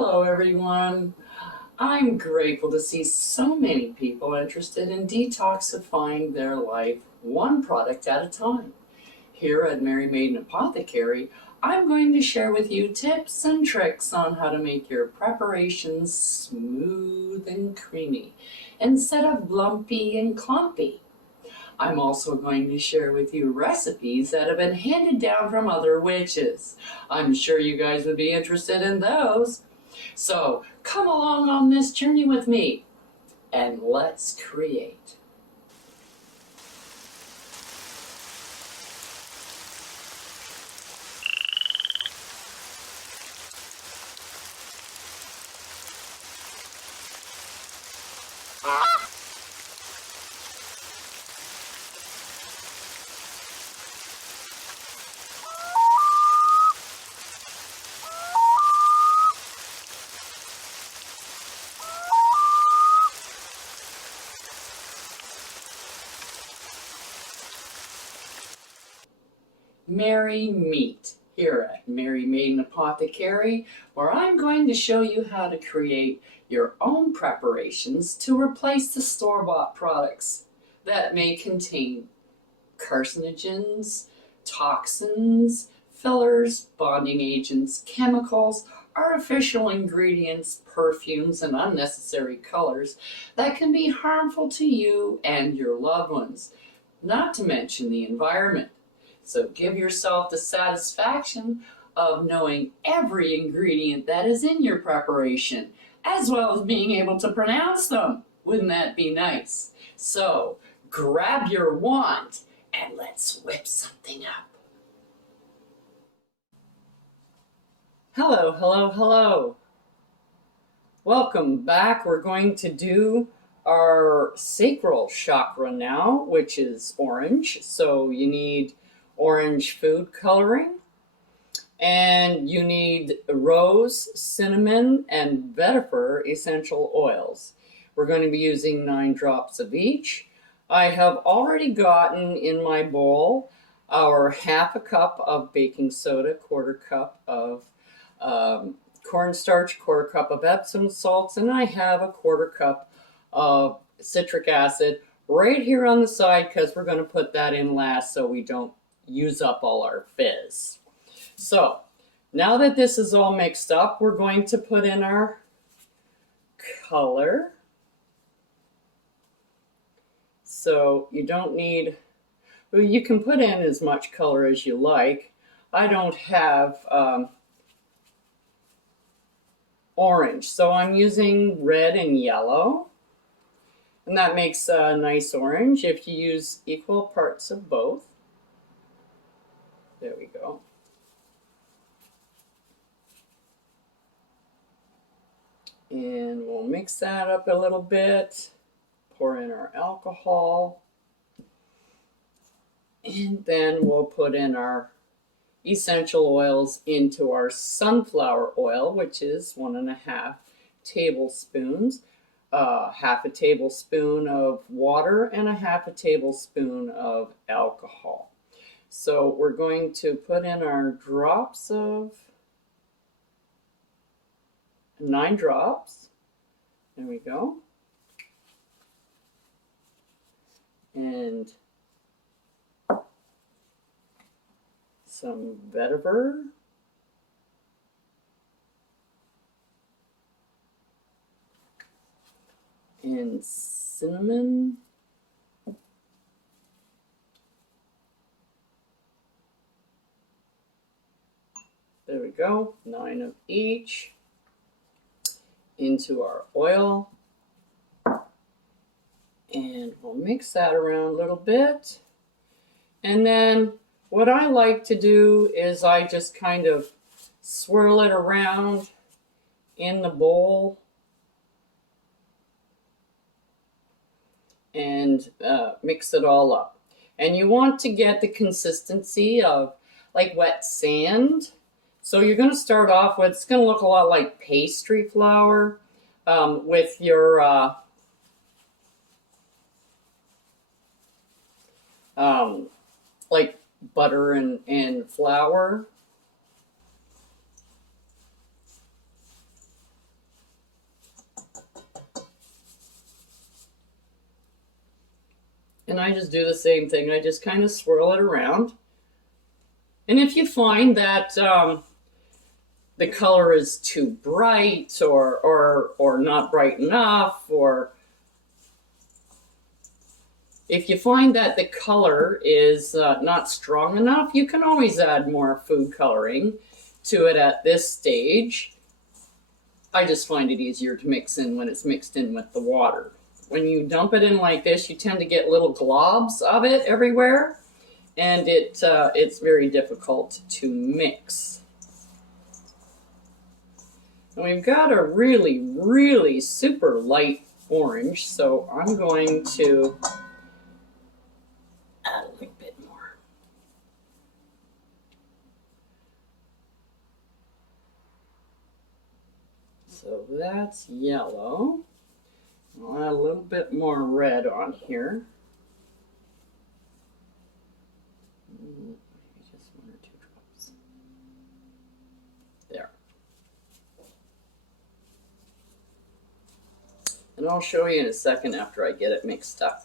Hello everyone. I'm grateful to see so many people interested in detoxifying their life one product at a time. Here at Mary Maiden Apothecary, I'm going to share with you tips and tricks on how to make your preparations smooth and creamy instead of lumpy and clumpy. I'm also going to share with you recipes that have been handed down from other witches. I'm sure you guys would be interested in those. So come along on this journey with me and let's create. Merry Meet here at Mary Maiden Apothecary, where I'm going to show you how to create your own preparations to replace the store-bought products that may contain carcinogens, toxins, fillers, bonding agents, chemicals, artificial ingredients, perfumes, and unnecessary colors that can be harmful to you and your loved ones, not to mention the environment. So give yourself the satisfaction of knowing every ingredient that is in your preparation, as well as being able to pronounce them. Wouldn't that be nice? So grab your wand and let's whip something up. Hello, hello, hello. Welcome back. We're going to do our Sacral Chakra now, which is orange. So you need orange food coloring, and you need rose, cinnamon, and vetiver essential oils. We're going to be using 9 drops of each. I have already gotten in my bowl our half a cup of baking soda, quarter cup of cornstarch, quarter cup of Epsom salts, and I have a quarter cup of citric acid right here on the side because we're going to put that in last so we don't use up all our fizz. So now that this is all mixed up, we're going to put in our color. So you don't need, well, you can put in as much color as you like. I don't have orange, so I'm using red and yellow, and that makes a nice orange if you use equal parts of both. There we go. And we'll mix that up a little bit, pour in our alcohol, and then we'll put in our essential oils into our sunflower oil, which is 1.5 tablespoons, half a tablespoon of water, and a half a tablespoon of alcohol. So we're going to put in our drops of 9 drops. There we go. And some vetiver. And cinnamon. There we go, 9 of each into our oil. And we'll mix that around a little bit. And then what I like to do is I just kind of swirl it around in the bowl and mix it all up. And you want to get the consistency of like wet sand. So you're going to start off with, it's going to look a lot like pastry flour with your like butter and flour. And I just do the same thing. I just kind of swirl it around. And if you find that the color is too bright or not bright enough, or if you find that the color is not strong enough, you can always add more food coloring to it at this stage. I just find it easier to mix in when it's mixed in with the water. When you dump it in like this, you tend to get little globs of it everywhere, and it's very difficult to mix. And we've got a really, really super light orange, so I'm going to add a little bit more. So that's yellow. I'll add a little bit more red on here. Maybe just 1 or 2 drops. There. And I'll show you in a second after I get it mixed up.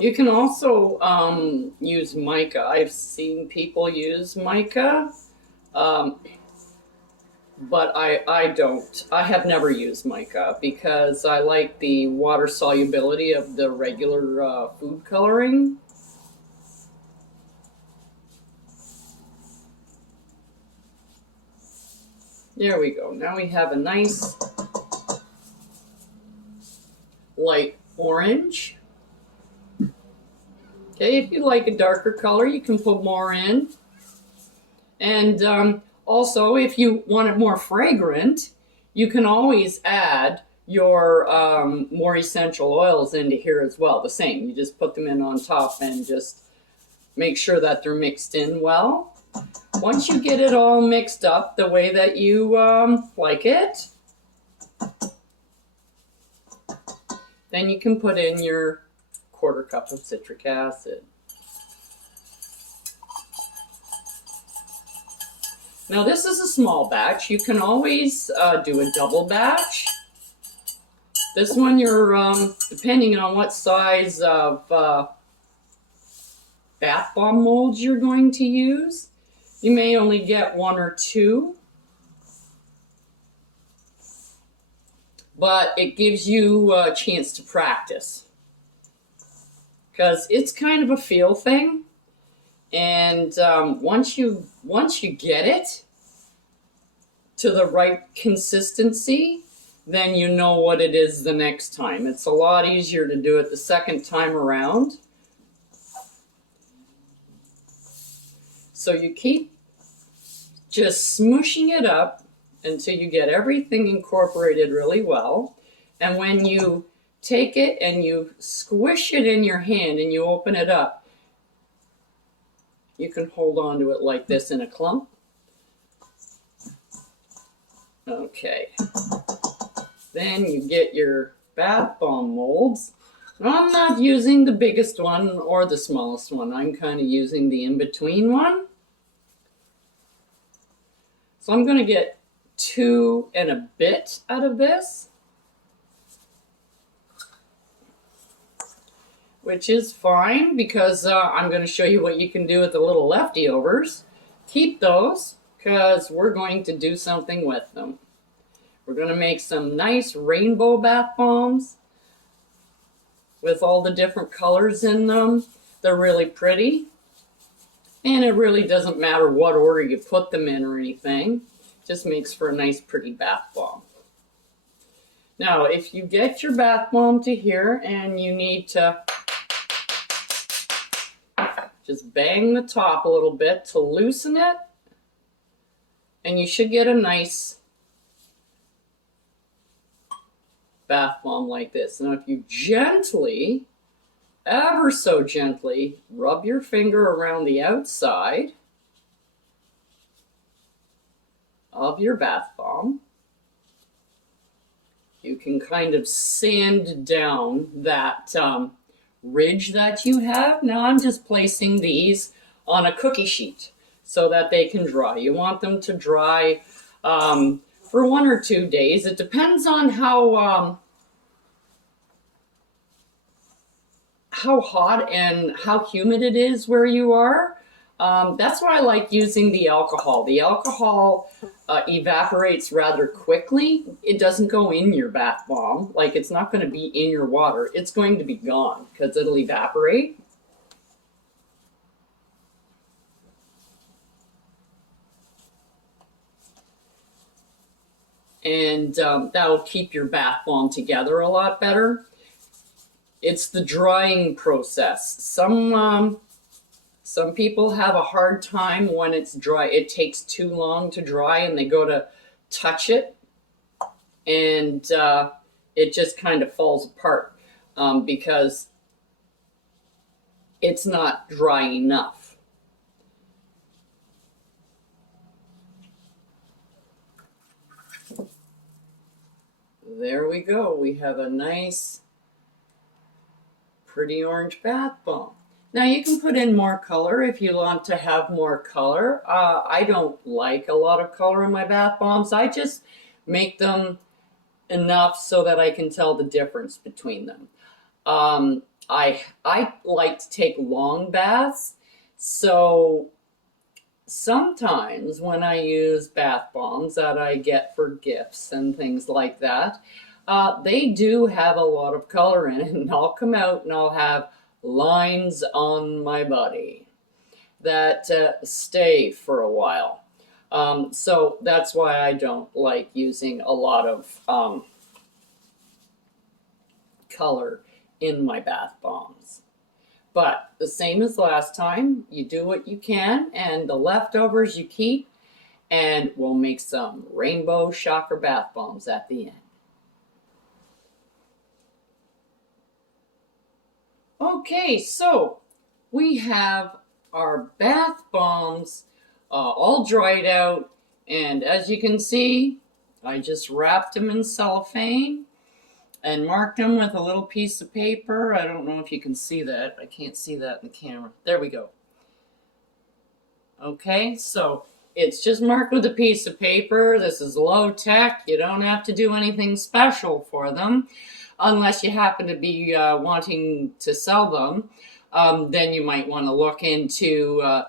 You can also use mica. I've seen people use mica, but I don't. I have never used mica because I like the water solubility of the regular food coloring. There we go. Now we have a nice light orange. Okay, if you like a darker color, you can put more in. And also, if you want it more fragrant, you can always add your more essential oils into here as well. The same, you just put them in on top and just make sure that they're mixed in well. Once you get it all mixed up the way that you like it, then you can put in your 1/4 cup of citric acid. Now this is a small batch. You can always do a double batch. This one you're, depending on what size of bath bomb molds you're going to use, you may only get 1 or 2. But it gives you a chance to practice. Because it's kind of a feel thing, and once you get it to the right consistency, then you know what it is the next time. It's a lot easier to do it the second time around. So you keep just smooshing it up until you get everything incorporated really well, and when you take it and you squish it in your hand and you open it up, you can hold on to it like this in a clump. Okay. Then you get your bath bomb molds. Now, I'm not using the biggest one or the smallest one. I'm kind of using the in-between one. So I'm going to get 2 and a bit out of this, which is fine because I'm going to show you what you can do with the little leftovers. Keep those because we're going to do something with them. We're going to make some nice rainbow bath bombs with all the different colors in them. They're really pretty, and it really doesn't matter what order you put them in or anything. It just makes for a nice pretty bath bomb. Now, if you get your bath bomb to here and you need to just bang the top a little bit to loosen it, and you should get a nice bath bomb like this. Now, if you gently, ever so gently, rub your finger around the outside of your bath bomb, you can kind of sand down that ridge that you have. Now I'm just placing these on a cookie sheet so that they can dry. You want them to dry for 1 or 2 days. It depends on how hot and how humid it is where you are. That's why I like using the alcohol. The alcohol evaporates rather quickly. It doesn't go in your bath bomb. Like, it's not going to be in your water. It's going to be gone because it'll evaporate. And that'll keep your bath bomb together a lot better. It's the drying process. Some people have a hard time when it's dry. It takes too long to dry, and they go to touch it, and it just kind of falls apart because it's not dry enough. There we go. We have a nice, pretty orange bath bomb. Now you can put in more color if you want to have more color. I don't like a lot of color in my bath bombs. I just make them enough so that I can tell the difference between them. I like to take long baths, so sometimes when I use bath bombs that I get for gifts and things like that, they do have a lot of color in it, and I'll come out and I'll have lines on my body that stay for a while. So that's why I don't like using a lot of color in my bath bombs. But the same as last time, you do what you can, and the leftovers you keep, and we'll make some rainbow chakra bath bombs at the end. Okay, so we have our bath bombs all dried out, and as you can see, I just wrapped them in cellophane and marked them with a little piece of paper. I don't know if you can see that. I can't see that in the camera. There we go. Okay, so it's just marked with a piece of paper. This is low tech. You don't have to do anything special for them unless you happen to be wanting to sell them. Then you might want to look into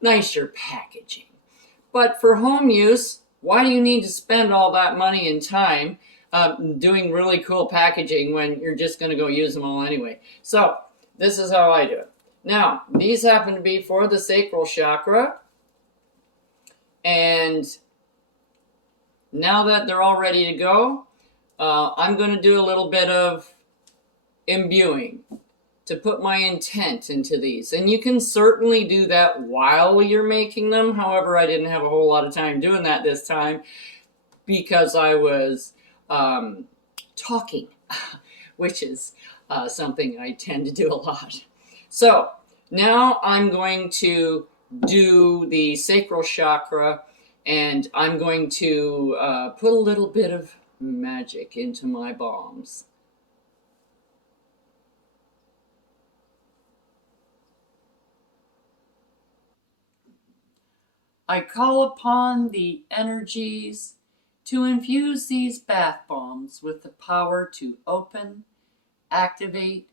nicer packaging. But for home use, why do you need to spend all that money and time doing really cool packaging when you're just going to go use them all anyway? So this is how I do it. Now, these happen to be for the sacral chakra. And now that they're all ready to go, I'm going to do a little bit of imbuing to put my intent into these. And you can certainly do that while you're making them. However, I didn't have a whole lot of time doing that this time because I was talking, which is something I tend to do a lot. So now I'm going to do the sacral chakra, and I'm going to put a little bit of magic into my bombs. I call upon the energies to infuse these bath bombs with the power to open, activate,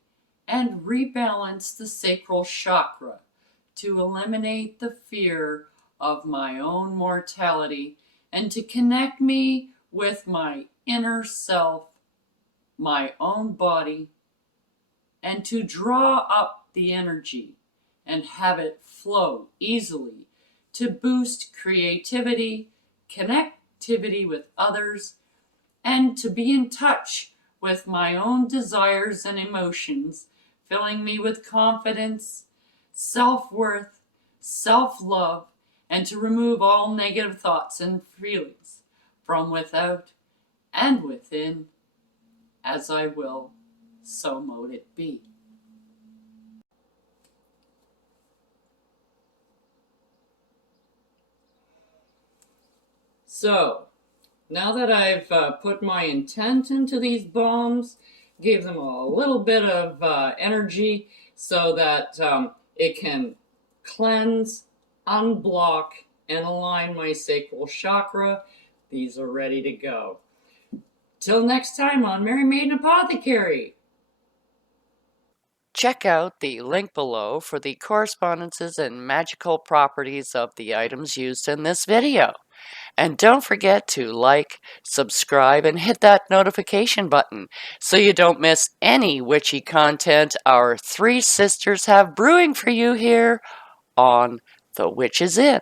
and rebalance the sacral chakra to eliminate the fear of my own mortality and to connect me with my inner self, my own body, and to draw up the energy and have it flow easily to boost creativity, connectivity with others, and to be in touch with my own desires and emotions, filling me with confidence, self-worth, self-love, and to remove all negative thoughts and feelings from without and within. As I will, so mote it be. So, now that I've put my intent into these bombs, gave them a little bit of energy so that it can cleanse, unblock, and align my sacral chakra. These are ready to go. Till next time on Mary Maiden Apothecary. Check out the link below for the correspondences and magical properties of the items used in this video. And don't forget to like, subscribe, and hit that notification button so you don't miss any witchy content our three sisters have brewing for you here on The Witches Inn.